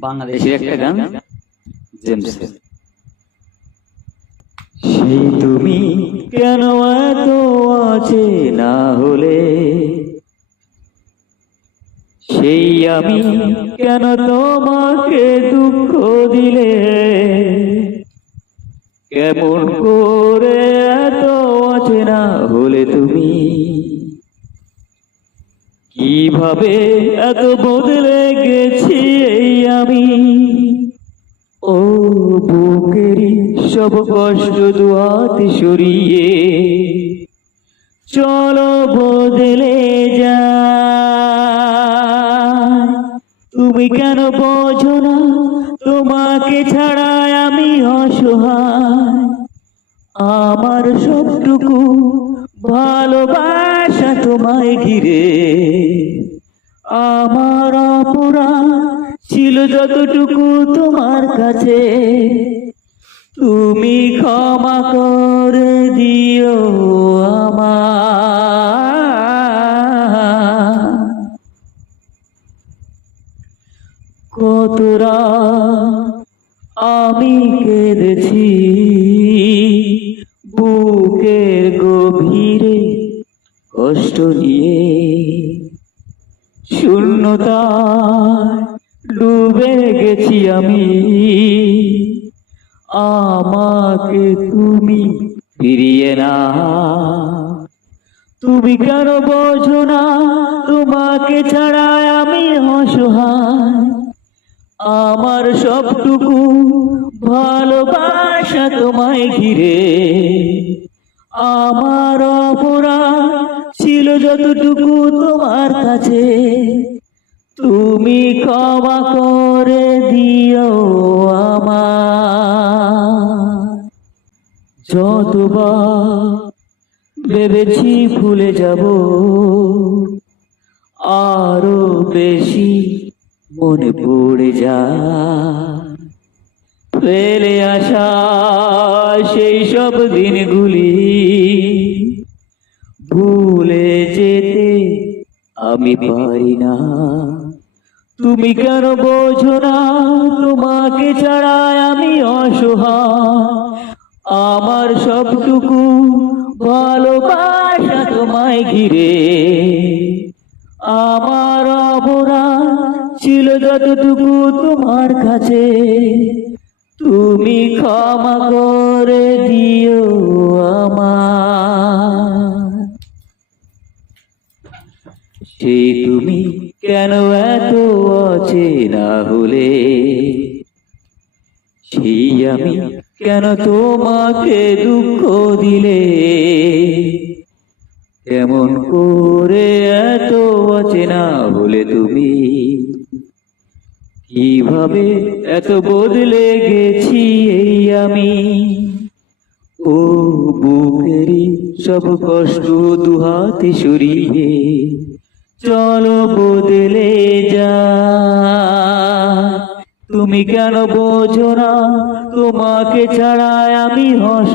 বাংলাদেশের একটা গান জেমস সেই তুমি কেন এত আছে না হলে? সেই আমি কেন তোমাকে দুঃখ দিলে? কেমন করে এত আছে না হলে তুমি? কীভাবে এত বদলে গেছি? আমি ও বুকেরই সব কষ্ট দুয়াতে সরিয়ে চলো বদলে যা। তুমি কেন বোঝো না? তোমাকে ছাড়া আমি অসহায়। আমার সবটুকু ভালোবাসা তোমায় ঘিরে। আমার অপরাধ ছিল যতটুকু তোমার কাছে। তুমি ক্ষমা করে দিও আমার কতরা আমি কেঁদেছি বুকের গভীরে কষ্ট নিয়ে। শূন্যতায় ডুবে গেছি আমি। আমাকে তুমি ফিরিয়ে না। তুমি কেন বোঝো না? তোমাকে ছাড়া আমি অসহায়। আমার সবটুকু ভালোবাসা তোমায় ঘিরে। আমার অপরাধ ছিল যতটুকু তোমার কাছে। তুমি ক্ষমা করে দিও আমার। যতবার ভেবেছি ভুলে যাব, আরও বেশি মনে পড়ে যা ফেলে আসা সেই সব দিনগুলি ভুলে যেতে আমি পারি না। তুমি কেন বোঝো না? তোমাকে ছাড়া আমি অসহায়। আমার সবটুকু ভালোবাসা তোমায় ঘিরে। আমার অপরাধ ছিল যতটুকু তোমার কাছে। তুমি ক্ষমা করে দিও। সেই তুমি কেন এত আছে না হলে? সেই আমি কেন তোমাকে দুঃখ দিলে? কেমন করে এত অচেনা বলে তুমি? কীভাবে এত বদলে গেছি এই আমি? ও বুকেরই সব কষ্ট দুহাতে সরিয়ে চলো বদলে যা। তুমি কেন বোঝো না? তোমাকে ছাড়া আমি হস